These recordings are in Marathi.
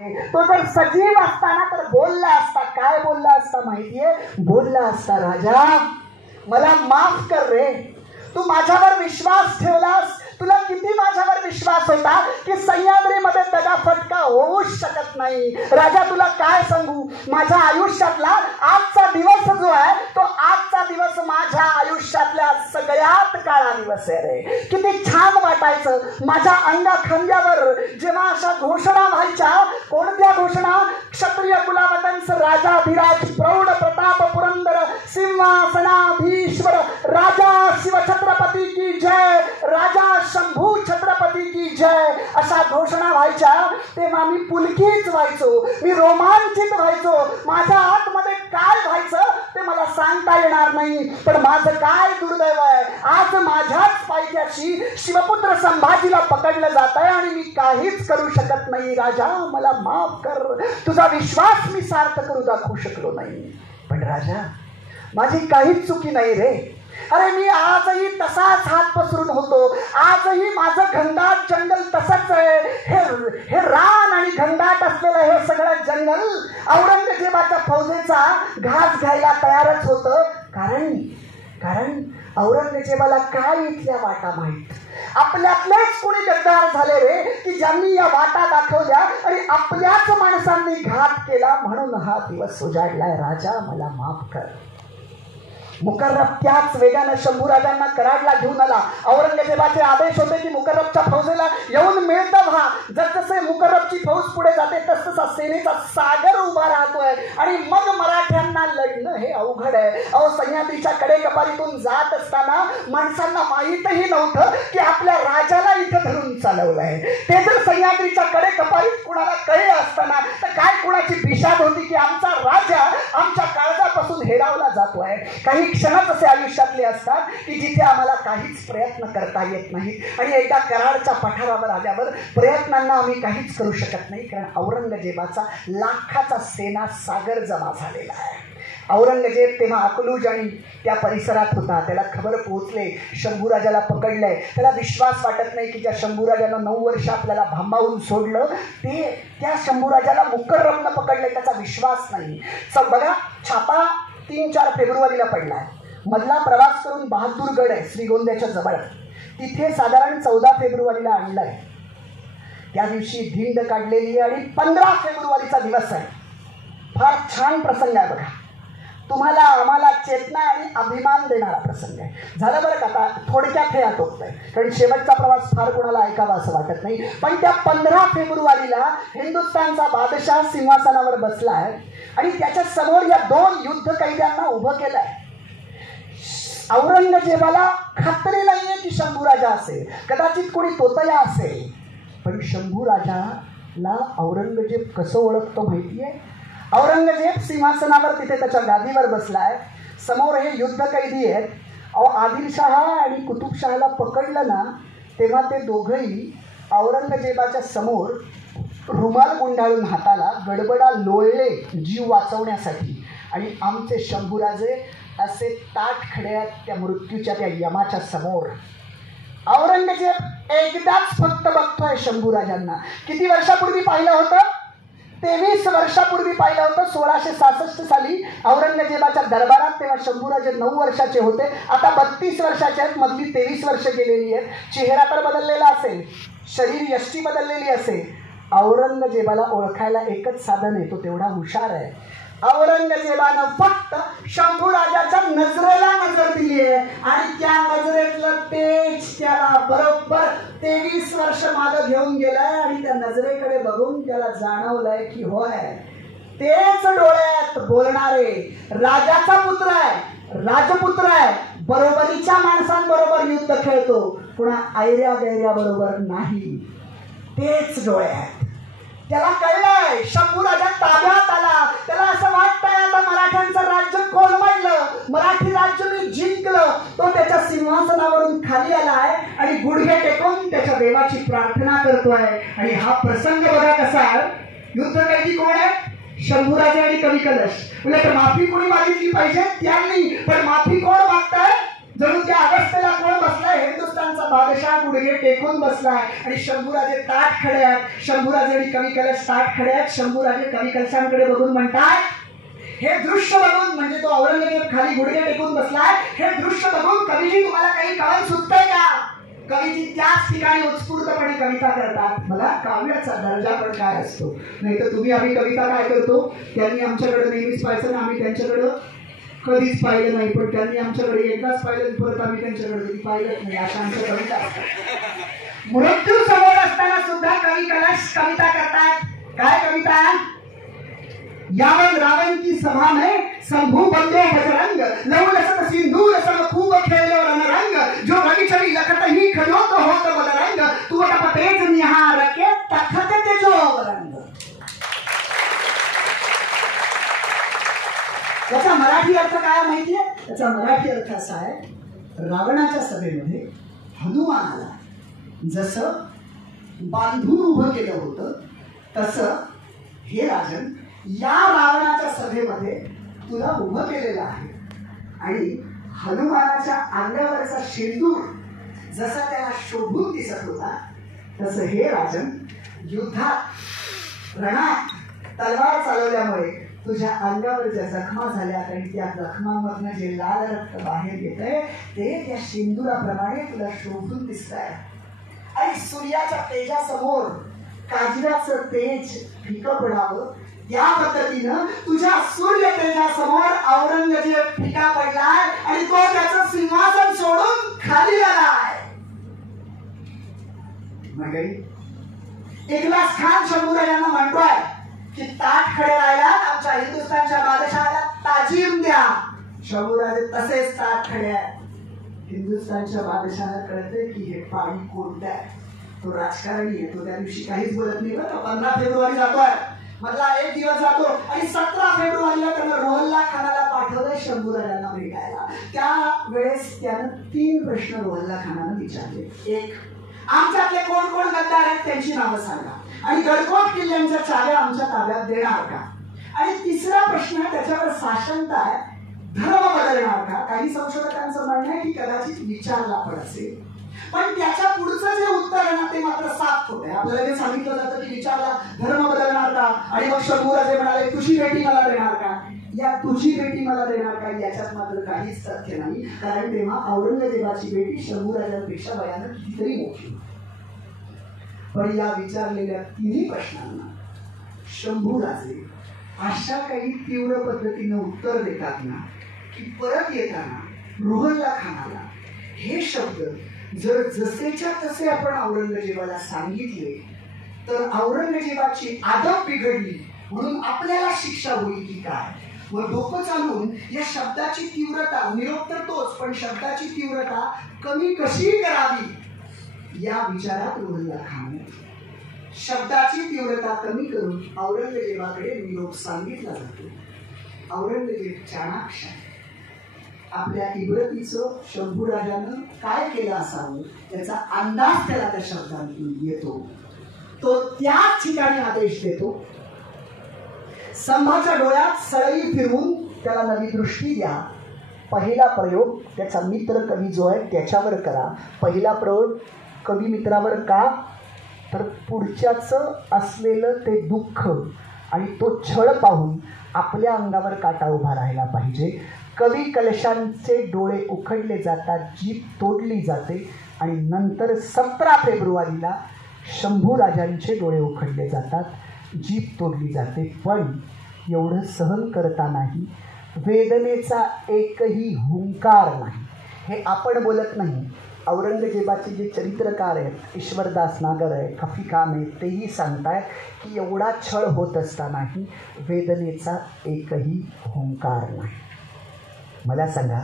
तो जर सजीव असताना तर बोलला असता. काय बोलला असता माहितीये? बोलला असता, राजा मला माफ कर रे, तू माझ्यावर विश्वास ठेवलास. तुला किती माझ्यावर विश्वास होता की सह्याद्रीमध्ये दगाफटका होऊच शकत नाही. राजा तुला काय सांगू, माझ्या आयुष्यातला आजचा दिवस जो आहे तो आजचा दिवस माझ्या आयुष्यातल्या सगळ्यात काळा दिवस आहे रे. किती छान वाटायचं माझ्या अंगाखांद्यावर जेव्हा अशा घोषणा व्हायच्या. कोणत्या घोषणा? क्षत्रिय कुलावतंस राजाधिराज प्रौढ प्रताप पुरंदर सिंहासनाधीश्वर राजा शिवछत्रपती की जय, राजा शंभू छत्रपती की जय, अशा घोषणा व्हायच्या. तेव्हा मी पुलकित व्हायचो, मी रोमांचित व्हायचो. माझ्या आतमध्ये काय व्हायचं ते मला सांगता येणार नाही. पण माझं काय दुर्दैव आहे, आज माझ्याच पायथ्याशी शिवपुत्र संभाजीला पकडलं जात आहे आणि मी काहीच करू शकत नाही. राजा मला माफ कर, तुझा विश्वास मी सार्थ करू दाखवू शकलो नाही. पण राजा माझी काहीच चुकी नाही रे. अरे मी आजही तसाच हात पसरून होतो. आजही माझं घनदाट जंगल तसंच आहे. हे रान आणि घनदाट असलेलं हे सगळं जंगल औरंगजेबाच्या फौजेचा घास घ्यायला तयारच होतं. कारण औरंगजेबाला काय इथल्या वाटा माहीत. आपल्यातलेच कोणी गद्दार झाले रे की ज्यांनी या वाटा दाखवल्या आणि आपल्याच माणसांनी घात केला, म्हणून हा दिवस उजाडलाय. राजा मला माफ कर. मुकर्रब त्याच वेगानं शंभूराजांना कराडला घेऊन आला. औरंगजेबाचे आदेश होते की मुकर्रबच्या फौजेला येऊन मिळतं व्हा. जसजसे मुकर्रबची फौज पुढे जाते तसतसा सेनेचा सागर उभा राहतोय आणि मग मराठ्यांना लढणं हे अवघड आहे. सह्याद्रीच्या कडेकपारीतून जात असताना माणसांना माहीतही नव्हतं की आपल्या राजाला इथं धरून चालवलंय. ते जर सह्याद्रीच्या कडेकपारीत कुणाला कळलं असताना तर काय कुणाची बिशाद होती की आमचा राजा आमच्या काळजापासून हेरावला जातोय. काही क्षणच असे आयुष्यातले असतात की जिथे आम्हाला काहीच प्रयत्न करता येत नाही आणि एकदा कराडच्या पठारावर आल्यावर प्रयत्नांना आम्ही काहीच करू शकत नाही. कारण औरंगजेबाचा लाखाचा सेना सागर जमा झालेला आहे. औरंगजेब तेव्हा अकलूज आणि त्या परिसरात होता. त्याला खबर पोहोचले शंभूराजाला पकडलंय. त्याला विश्वास वाटत नाही की ज्या शंभूराजानं 9 वर्ष आपल्याला भांबावून सोडलं ते त्या शंभूराजाला मुकर्रबनं पकडलंय. त्याचा विश्वास नाही. बघा, छापा 3-4 फेब्रुवारीला पडलाय. मधला प्रवास करून बहादूरगड आहे श्रीगोंद्याच्या जवळ, तिथे साधारण 14 फेब्रुवारीला आणलाय. त्या दिवशी धिंड काढलेली आहे आणि 15 फेब्रुवारीचा दिवस आहे. फार छान प्रसंग आहे बघा. तुम्हाला आम्हाला चेतना आणि अभिमान देणारा प्रसंग आहे. झालं बरं का? आता थोडक्यात हे आटोपतंय कारण शेवटचा प्रवास फार कोणाला ऐकावा असं वाटत नाही. पण त्या 15 फेब्रुवारीला हिंदुस्थानचा बादशाह सिंहासनावर बसलाय आणि त्याच्या समोर या 2 युद्ध कैद्यांना उभं केलंय. औरंगजेबाला खात्री नाहीये की शंभूराजा असेल, कदाचित कोणी तोतया असेल. पण शंभूराजाला औरंगजेब कसं ओळखतो माहितीये? औरंगजेब सिंहासनावर तिथे त्याच्या गादीवर बसलाय. समोर हे युद्ध कैदी आहेत. आदिलशाह आणि कुतुबशहाला पकडलं ना तेव्हा ते दोघंही औरंगजेबाच्या समोर रुमाल गुंडाळून हाताला गडबडा लोळले जीव वाचवण्यासाठी. आणि आमचे शंभूराजे असे ताठ खडे आहेत त्या मृत्यूच्या त्या यमाच्या समोर. औरंगजेब एकदाच फक्त बघतोय शंभूराजांना. किती वर्षापूर्वी पाहिलं होतं? 23 वर्षापूर्वी पाहिलं होतं. 1666 साली औरंगजेबाच्या दरबारात. तेव्हा शंभूराजे 9 वर्षाचे होते. आता 32 वर्षाचे आहेत. मधली 23 वर्ष गेलेली आहेत. चेहरा तर बदललेला असेल, शरीर यष्टी बदललेली असेल. औरंगजेबाला ओळखायला एकच साधन आहे, तो तेवढा हुशार आहे. औरंगजेबानं फक्त शंभूराजाच्या नजरेला नजर दिली आहे आणि त्या नजरेतलं तेज त्याला बरोबर 23 वर्ष मागं घेऊन गेलाय. आणि त्या नजरेकडे बघून त्याला जाणवलंय की होय, तेच डोळ्यात बोलणारे राजाचा पुत्र आहे, राजपुत्र आहे. बरोबरीच्या माणसांबरोबर युद्ध खेळतो, पुन्हा आयऱ्या गैऱ्या बरोबर नाही. तेच डोळे आहेत. त्याला कळलंय शंभूराजा ताब्यात आला. त्याला असं वाटतंय आता मराठ्यांचं राज्य कोलमडलं, मराठी राज्य मी जिंकलं. तो त्याच्या सिंहासनावरून खाली आलाय आणि गुडघे टेकून त्याच्या देवाची प्रार्थना करतोय. आणि हा प्रसंग बघा कसा आहे. युद्ध कैदी कोण आहे? शंभूराजे आणि कवी कलश. म्हणजे माफी कोणी मागितली पाहिजे? त्यांनी. पण माफी कोण मागताय? जणू त्या अवस्थेला कोण बसलाय? हिंदुस्थानचा बादशाह गुडघे टेकून बसलाय आणि शंभूराजे ताट खडे आहेत. शंभूराजे आणि कवी कलश ताट खडे आहेत. शंभूराजे कवी कलशांकडे बघून म्हणतात, हे दृश्य बघून, म्हणजे तो औरंगजेब खाली गुडघे टेकून बसलाय, हे दृश्य बघून कवीजी तुम्हाला काही कळण सुचतंय का? कवीजी त्याच ठिकाणी उत्स्फूर्तपणे कविता करतात. मला काव्याचा दर्जा पण काय असतो, नाही तर तुम्ही आम्ही कविता काय करतो, त्यांनी आमच्याकडे नेहमीच पाहायचं ना, आम्ही त्यांच्याकडं कधीच पाहिलं नाही, पण त्यांनी आमच्याकडे एकदाच पाहिलं, परत आम्ही त्यांच्याकडे कधी पाहिलंच नाही, अशा आमच्या कविता असतात. मृत्यू समोर असताना सुद्धा कवी कलश कविता करतात. काय कविता? यावन रावण की सभा में शंभू बंदो बजरंग, लव लसत सिंदूर सम खूब खेलो रणरंग, जो रवि छवि लखत ही खड़ो तो होत बदरंग, तू टपतेज निहार के तखत तेजो रंग. याचा मराठी अर्थ काय माहितीये? याचा मराठी अर्थ असा आहे, रावणाच्या सभेमध्ये हनुमानाला जसं बांधून उभं केलं होतं, तसं हे राजन या रावणाच्या सभेमध्ये तुला उभं केलेलं आहे. आणि हनुमानाच्या अंगावरचा शेंदूर जसा त्याला शोभून दिसत होता, तसं हे राजन युद्धात रणात तलवार चालवल्यामुळे तुझ्या अंगावर ज्या जखमा झाल्या आणि त्या जखमांमधनं जे लाल रक्त बाहेर येतंय ते त्या शेंदुराप्रमाणे तुला शोभून दिसतंय. आणि सूर्याच्या तेजासमोर काजराचं तेज फिकं पडावं या पद्धतीनं तुझ्या सूर्य तेजासमोर औरंगजेब फिका पडलाय आणि तो त्याचं सिंहासन सोडून खाली आलाय. इखलास खान शंभूराजांना म्हणतोय की ताट खडे राहिला, आमच्या हिंदुस्थानच्या बादशाहाला ताजीम द्या. शंभूराजे तसेच ताट खडे आहेत. हिंदुस्थानच्या बादशाहाला कळते की हे पाणी कोणतं आहे. तो राजकारणी आहे, तो त्या दिवशी काहीच बोलत नाही. बरं, 15 फेब्रुवारी जातोय, मधला एक दिवस जातो आणि 17 फेब्रुवारीला त्यानं रोहल्ला खानाला पाठवलंय शंभूराजांना भेटायला. त्या वेळेस त्यानं 3 प्रश्न रोहल्ला खानानं विचारले. एक, आमच्यातले कोण कोण गद्दार आहेत त्यांची नावं सांगा, आणि गडकोट किल्ल्यांच्या चाव्या आमच्या ताब्यात देणार का? आणि तिसरा प्रश्न त्याच्यावर साशंकता आहे, धर्म बदलणार का? काही संशोधकांचं म्हणणं आहे की कदाचित विचारला पण असेल, पण त्याच्या पुढचं जे उत्तर आहे ना ते मात्र साफ होत आहे. आपल्याला जे सांगितलं जातं की विचारला धर्म बदलणार का, आणि मग शंभूराजे म्हणाले तुझी बेटी मला देणार का. या तुझी बेटी मला देणार का याच्यात मात्र काहीच तथ्य नाही, कारण तेव्हा औरंगजेबाची बेटी शंभूराजांपेक्षा वयानं कितीतरी मोठी. पण या विचारलेल्या 3 प्रश्नांना शंभूराजे अशा काही तीव्र पद्धतीनं उत्तर देतात ना की परत येताना रोहल्ला खानाला हे शब्द जर जसेच्या तसे आपण औरंगजेबाला सांगितले तर औरंगजेबाची आदब बिघडली म्हणून आपल्याला शिक्षा होईल की काय. व डोकं चालून या शब्दाची तीव्रता, निरोप तर तोच, पण शब्दाची तीव्रता कमी कशी करावी या विचारात रोहल्ला खान शब्दाची तीव्रता कमी करून औरंगजेबाकडे निरोप सांगितला जातो. औरंगजेब चाणाक्ष आपल्या इब्रतीचं शंभूराजानं काय केलं असावं त्याचा अंदाज त्याला त्या शब्दांतून येतो. तो त्याच ठिकाणी आदेश देतो, संभाच्या डोळ्यात सळई फिरवून त्याला नवी दृष्टी द्या. पहिला प्रयोग त्याचा मित्र कवी जो आहे त्याच्यावर करा. पहिला प्रयोग कवी मित्रावर का, तर पुढच्याचं असलेलं ते दुःख आणि तो छळ पाहून आपल्या अंगावर काटा उभा राहायला पाहिजे. कवी कलशांचे डोळे उखडले जातात, जीभ तोडली जाते आणि नंतर 17 फेब्रुवारीला शंभूराजांचे डोळे उखडले जातात, जीभ तोडली जाते. पण एवढं सहन करतानाही वेदनेचा एकही हुंकार नाही. हे आपण बोलत नाही, औरंगजेबाचे जे चरित्रकार आहेत, ईश्वरदास नागर आहे, खफी खान आहे, तेही सांगतायत की एवढा छळ होत असतानाही वेदनेचा एकही हुंकार नाही. मला सांगा,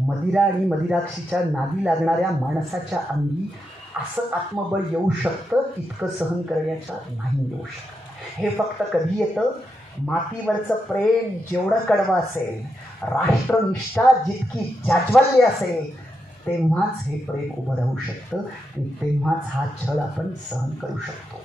मदिरा आणि मदिराक्षीच्या नादी लागणाऱ्या माणसाच्या अंगी असं आत्मबळ येऊ शकतं इतकं सहन करण्याच्या नाही येऊ शकत. हे फक्त कधी येतं, मातीवरचं प्रेम जेवढं कडवं असेल, राष्ट्रनिष्ठा जितकी जाज्वल्य असेल, तेव्हाच हे प्रेम उभं राहू शकतं आणि तेव्हाच हा छळ आपण सहन करू शकतो.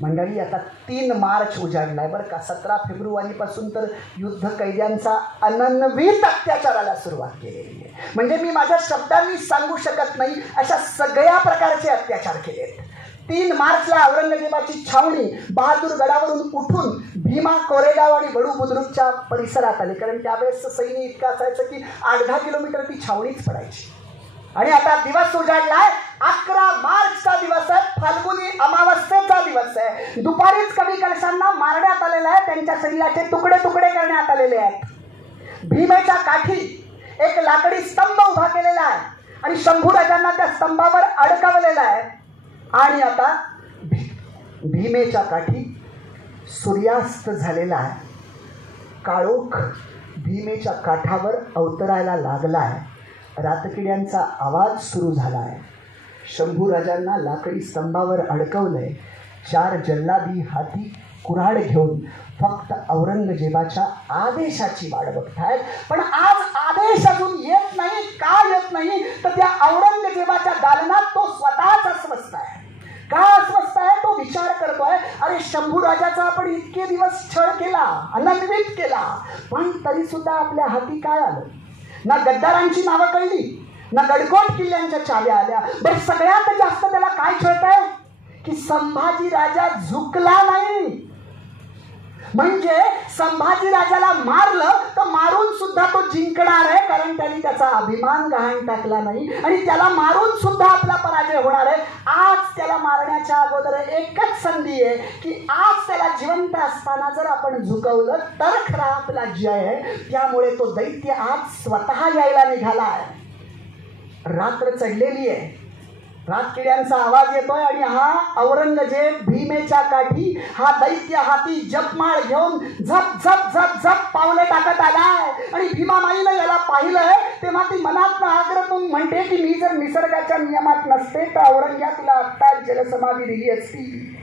मंडळी, आता 3 मार्च उजाडलाय बरं का. 17 फेब्रुवारीपासून तर युद्ध कैद्यांचा अनन्वित अत्याचाराला सुरुवात केलेली आहे. म्हणजे मी माझ्या शब्दांनी सांगू शकत नाही अशा सगळ्या प्रकारचे अत्याचार केलेत. 3 मार्चला औरंगजेबाची छावणी बहादूरगडावरून उठून भीमा, कोरेगाव आणि बडू बुद्रुकच्या परिसरात आली. कारण त्यावेळेस सैन्य इतकं असायचं की 8-10 किलोमीटर ती छावणीच पडायची. आणि आता दिवस उजाडलाय. 11 मार्चचा दिवस आहे, फाल्गुनी अमावस्येचा दिवस आहे. दुपारीच कवी कलशांना मारण्यात आलेला आहे, त्यांच्या शरीराचे तुकडे तुकडे करण्यात आलेले आहेत. भीमेच्या काठी एक लाकडी स्तंभ उभा केलेला आहे आणि शंभूराजांना त्या स्तंभावर अडकवलेला आहे. आणि आता भीमेच्या काठी सूर्यास्त झालेला आहे. काळोख भीमेच्या काठावर अवतरायला लागला आहे. रातकिड्यांचा आवाज सुरू झाला आहे. शंभूराजांना लाकडी स्तंभावर अडकवलंय. 4 जल्लादी हाती कुऱ्हाड घेऊन फक्त औरंगजेबाच्या आदेशाची वाट बघतायत. पण आज आदेश अजून येत नाही. का येत नाही तर त्या औरंगजेबाच्या दालनात तो स्वतःच अस्वस्थ आहे. का अस्वस्थ आहे तो विचार करतोय. अरे शंभूराजाचा आपण इतके दिवस छळ केला, अनन्वित केला, पण तरी सुद्धा आपल्या हाती काय आलं? ना गद्दारांची नावं कळली, ना गडकोट किल्ल्यांच्या चाव्या आल्या. बरं सगळ्यात जास्त त्याला काय कळतंय की संभाजी राजा झुकला नाही. म्हणजे संभाजी राजाला मारलं तर मारून सुद्धा तो जिंकणार आहे, कारण त्यांनी त्याचा अभिमान गहाण टाकला नाही आणि त्याला मारून सुद्धा आपला पराजय होणार आहे. आज त्याला मारण्याच्या अगोदर एकच संधी आहे की आज त्याला जिवंत असताना जर आपण झुकवलं तर खरा आपला जय आहे. त्यामुळे तो दैत्य आज स्वतः यायला निघाला आहे. रात्र चढलेली आहे. रातकिड्यांचा आवाज येतोय आणि हा औरंगजेब भीमेच्या काठी हा दैत्य हाती जपमाळ घेऊन झप झप झप झप पावले टाकत आलाय. आणि भीमामाईनं याला पाहिलंय तेव्हा ती मनात आग्रहून म्हणते की मी जर निसर्गाच्या नियमात नसते तर औरंग्या तुला आत्ता जलसमाधी दिली असती.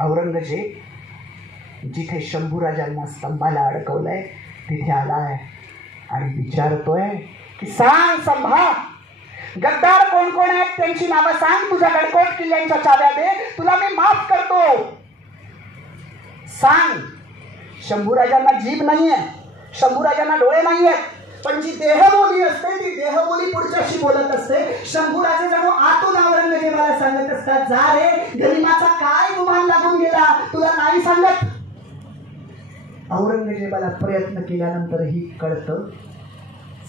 औरंगजेब जिथे शंभूराजांना स्तंभाला अडकवलंय तिथे आलाय आणि विचारतोय की सांग संभा, गद्दार कोण कोण आहेत त्यांची नावं सांग. तुझ्या गडकोट किल्ल्यांच्या चाव्या दे, तुला मी माफ करतो. सांग. शंभूराजांना जीभ नाहीये, शंभूराजांना डोळे नाहीयेत, पण जी देहबोली असते ती देहबोली पुढच्याशी बोलत असते. शंभूराजे जणू आतून औरंगजेबाला सांगत असतात, जा रे, गरिमाचा काय गुमान लागून गेला, तुला नाही सांगत. औरंगजेबाला प्रयत्न केल्यानंतरही कळतं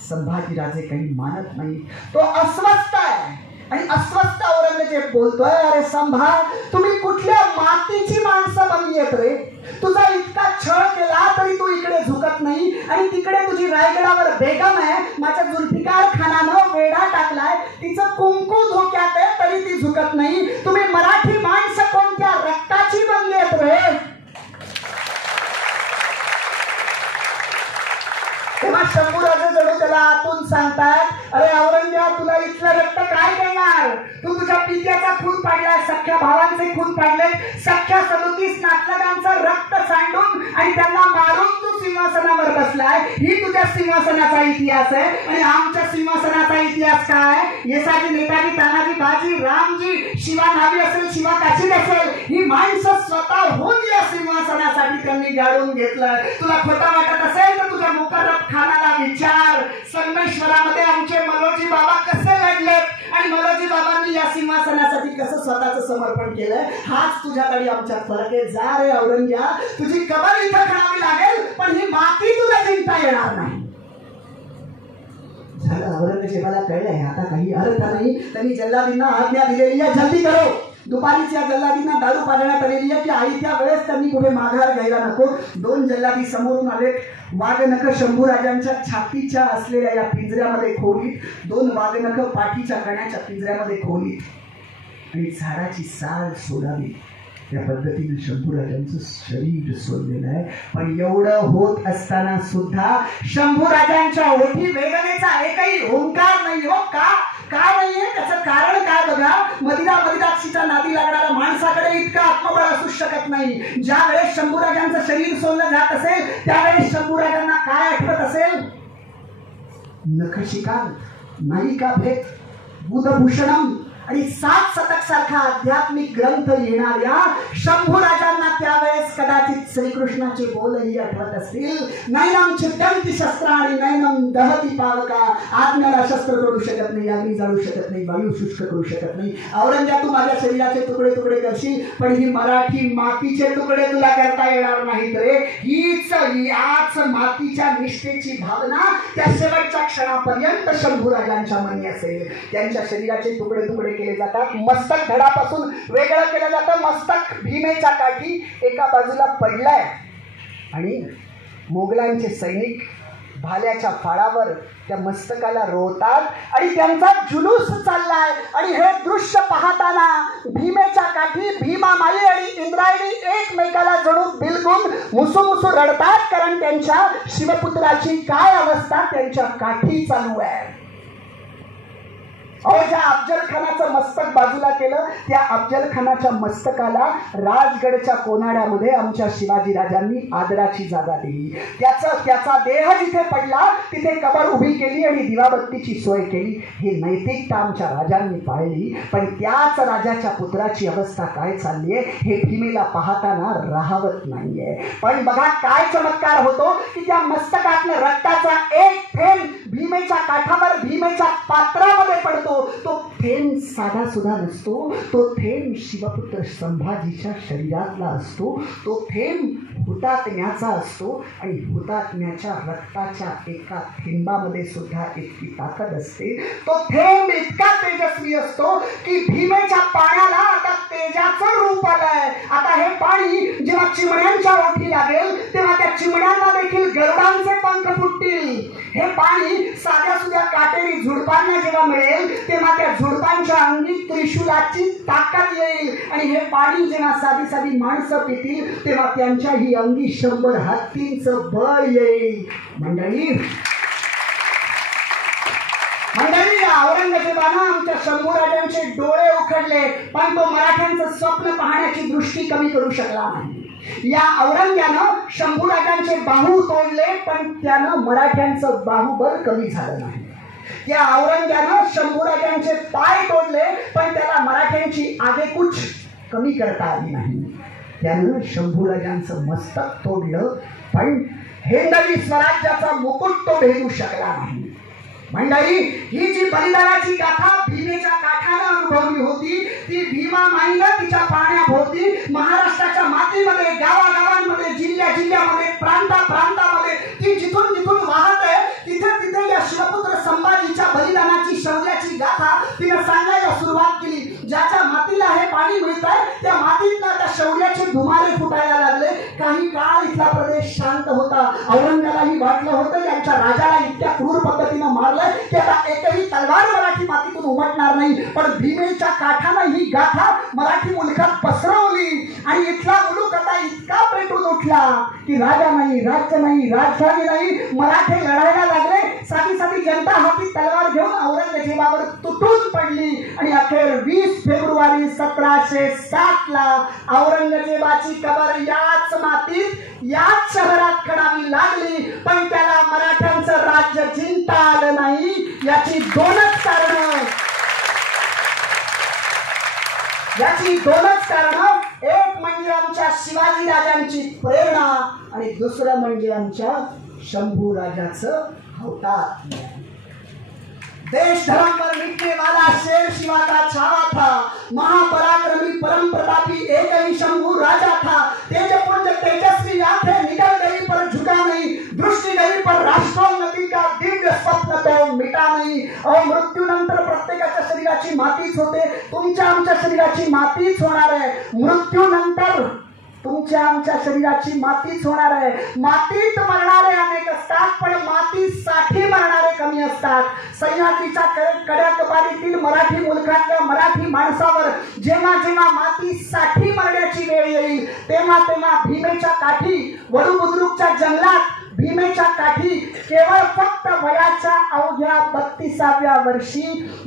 संभाजीराजे काही मानत नाही. तो अस्वस्थ आहे आणि अस्वस्थ औरंगजेब बोलतोय, अरे संभा, तुम्ही कुठल्या मातीची माणसं बनली आहेत रे? तुझा इतका छळ केला तरी तू इकडे झुकत नाही आणि तिकडे तुझी रायगडावर बेगम आहे, माझ्या जुल्फिकार खानानं वेढा टाकलाय, तिचं कुंकू धोक्यात आहे तरी ती झुकत नाही. तुम्ही मराठी माणसं कोणत्या रक्ताची बनली आहेत रे? तेव्हा शंभूराजे जणू त्याला आतून सांगतात, अरे औरंग्या, तुला इथलं रक्त काय करणार? तू तुझ्या पित्याचा खून पाडलाय, सख्या भावांचे खून पाडले, सख्या 37 नातलगांचं रक्त सांडून आणि त्यांना मारून तू सिंहासनावर बसलाय. ही तुझ्या सिंहासनाचा इतिहास आहे. आणि आमच्या सिंहासनाचा इतिहास काय? येसाजी, नेताजी, तानाजी, बाजी, रामजी, शिवा नावी असेल, शिवा काशीद असेल, ही माणसं स्वतःहून या सिंहासनासाठी त्यांनी गाडून घेतलं. तुला खोटा वाटत असेल तर तुझ्या मुकर्रब खानाला विचार. संगमेश्वरामध्ये आमचे मलोजी बाबा कसे लढलेत आणि मलोजी बाबांनी या सिंहासनासाठी कसं स्वतःचं समर्पण केलंय. हाच तुझ्याकडे आमच्या फरक आहे. जा रे औरंग्या, तुझी कबर इथं खावी लागेल पण ही माती तुला जिंकता येणार नाही. झालं, औरंगजेबाला कळलंय आता काही अर्थ नाही. त्यांनी जल्लादींना आज्ञा दिलेली आहे, जल्दी करो. दुपारीच या जल्लादींना दारू पाजण्यात आलेली आहे की आई त्या वेळेस त्यांनी कुठे माघार घ्यायला नको. 2 जल्लादी समोरून आले. वाघनख शंभूराजांच्या छातीच्या असलेल्या या पिंजऱ्यामध्ये खोलीत, 2 वाघनख पाठीच्या कण्याच्या पिंजऱ्यामध्ये खोलीत आणि झाडाची साल सोडावी त्या पद्धतीने शंभूराजांचं शरीर सोडलेलं आहे. पण एवढं होत असताना सुद्धा शंभूराजांच्या ओठी वेदनेचा एकही ओंकार नाही. हो का नाहीये? त्याचं कारण काय बघा. मदिराक्षीच्या नादी लागणाऱ्या माणसाकडे इतकं आत्मबळ असू शकत नाही. ज्या वेळेस शंभूराजांचं शरीर सोडलं जात असेल त्यावेळेस शंभूराजांना काय आठवत असेल? नखशिकांत, नायिका भेद, बुधभूषणम, आणि 7 शतक सारखा आध्यात्मिक ग्रंथ लिहिणाऱ्या शंभूराजांना त्यावेळेस कदाचित श्रीकृष्णाचे बोलही आठवत असतील. नैनम छिद्यन्ति शस्त्राणि नैनम दहति पावका. आज्ञाला शस्त्र तोडू शकत नाही, अग्नी जाळू शकत नाही, वायू शुष्क करू शकत नाही. औरंग्या तू माझ्या शरीराचे तुकडे तुकडे करशील, पण ही मराठी मातीचे तुकडे तुला करता येणार नाहीत रे. याच मातीच्या निष्ठेची भावना त्या शेवटच्या क्षणापर्यंत शंभूराजांच्या मनी असेल. त्यांच्या शरीराचे तुकडे तुकडे केले जातात, मस्तक धडापासून वेगळं केलं जातं. मस्तक भीमेच्या काठी एका बाजूला पडलाय आणि मोगलांचे सैनिक भाल्याच्या फाळावर त्या मस्तकाला रोवतात आणि त्यांचा जुलूस चाललाय. आणि हे दृश्य पाहताना भीमेच्या काठी भीमामाई आणि इंद्रायणी एकमेकाला जणू बिलगून मुसुमुसू रडतात, कारण त्यांच्या शिवपुत्राची काय अवस्था त्यांच्या काठी चालू आहे. ज्या अफजल खानाचं मस्तक बाजूला केलं, त्या अफजल खानाच्या मस्तकाला राजगडच्या कोनाड्यामध्ये आमच्या शिवाजी राजांनी आदराची जागा दिली. त्याचा देह जिथे पडला तिथे कबर उभी केली आणि दिवाबत्तीची सोय केली. ही नैतिकता आमच्या राजांनी पाळली. पण त्याच राजाच्या पुत्राची अवस्था काय चालली आहे हे भीमेला पाहताना राहवत नाहीये. पण बघा काय चमत्कार होतो की त्या मस्तकातनं रक्ताचा एक थेंब भीमेच्या काठावर भीमेच्या पात्रामध्ये पडतो. तो थेंब साधा सुद्धा नसतो, तो थेंब शिवपुत्र संभाजीच्या शरीरातला असतो. तो थेंब हुतात्म्याचा असतो आणि हुतात्म्याच्या रक्ताच्या एका थेंबामध्ये सुद्धा इतकी ताकद असते. तो थेंब इतका तेजस्वी असतो की भीमेच्या पाण्याला आता तेजाचं रूप आलंय. आता हे पाणी जेव्हा चिमण्यांच्या ओठी लागेल तेव्हा त्या चिमण्यांना देखील गरुडांचे पंख फुटतील. हे पाणी साध्या सुद्धा काटेरी झुडपांना जेव्हा मिळेल तेव्हा त्या झुडपांच्या अंगी त्रिशूलाची ताकद येईल. आणि हे पाणी जेव्हा साधी साधी माणसं पितील तेव्हा त्यांच्याही अंगी 100 हत्तींचं बळ येईल. मंडळी औरंगजेबानं आमच्या शंभूराजांचे डोळे उघडले, पण तो मराठ्यांचं स्वप्न पाहण्याची दृष्टी कमी करू शकला नाही. या औरंग्यानं शंभूराजांचे बाहू तोडले, पण त्यानं मराठ्यांचं बाहुबल कमी झालं नाही. या औरंग्यानं शंभूराजांचे पाय तोडले, पण त्याला मराठ्यांची आगेकूच कमी करता आली नाही. त्यानं शंभूराजांचं मस्तक तोडलं, पण हिंदवी स्वराज्याचा मुकुट तो भेदू शकला नाही. मंडळी, ही जी बलिदानाची गाथा भीमेच्या काठानं अनुभवली होती, ती भीमामाईनं तिच्या पाण्याभोवती महाराष्ट्राच्या मातीमध्ये, गावागावांमध्ये, जिल्ह्यामध्ये, प्रांतामध्ये ती जिथून जिथून वाहत आहे तिथे तिथे या शिवपुत्र संभाजीच्या बलिदानाची शौर्याची गाथा तिनं सांगायला सुरुवात केली. ज्याच्या मातीला हे पाणी मिळत आहे त्या मातीतनं आता शौर्याचे धुमारे फुटायला लागले. काही काळ इथला प्रदेश शांत होता. औरंगालाही वाटलं होतं यांच्या राजाला इतक्या क्रूर पद्धतीनं मारलं की आता एकही तलवार मराठी मातीतून उमटणार नाही. पण भीमेच्या काठानं ही गाथा मराठी मुलखात पसरवली आणि इथला मुलूक आता इतका पेटून उठला की राजा नाही, राज्य नाही, राजधानी नाही, मराठे लढायला लागले. साधी साधी जनता हाती तलवार घेऊन औरंगजेबावर तुटून पडली. आणि अखेर 20 फेब्रुवारी 1707 ला औरंगजेबाची कबर याच मातीत याच शहरात खणावी लागली. पण त्याला मराठ्यांचं राज्य जिंकता आलं नाही. याची दोनच कारण, एक म्हणजे आमच्या शिवाजी राजांची प्रेरणा आणि दुसरं म्हणजे आमच्या शंभू राजाचं हौतात्म्य. देश धर्म पर मिटने वाला शेर शिवा का छावा था, महापराक्रमी परम प्रतापी एक ही शंभू राजा था. तेजपुंज तेजस्वी आंखें निकल गई पर झुका नहीं, दृष्टि गई पर राष्ट्रोन्नति का दिव्य स्वप्न तो मिटा नहीं. और मृत्यूनंतर प्रत्येकाच्या शरीराची मातीच होते. तुमच्या आमच्या शरीराची मातीच होणार आहे. मृत्यूनंतर तुमच्या आमच्या शरीराची मातीच होणार आहे. मातीत मरणारे अनेक असतात, पण मातीसाठी मरणारे कमी असतात. सह्याद्रीच्या कड्याकपारीतील मराठी मुलखातल्या मराठी माणसावर जेव्हा जेव्हा मातीसाठी मरण्याची वेळ येईल तेव्हा तेव्हा भीमेच्या काठी, वडूबुद्रुकच्या जंगलात भीमेच्या काठी केवळ फक्त वयाच्या अवघ्या 32व्या वर्षी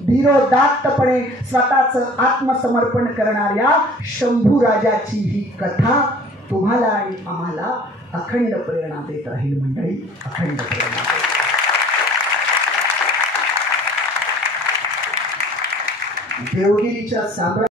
धीरोदात्तपणे स्वतःचं आत्मसमर्पण करणाऱ्या शंभू राजाची ही कथा तुम्हाला आणि आम्हाला अखंड प्रेरणा देत राहील. मंडळी, अखंड प्रेरणा. देवगिरीच्या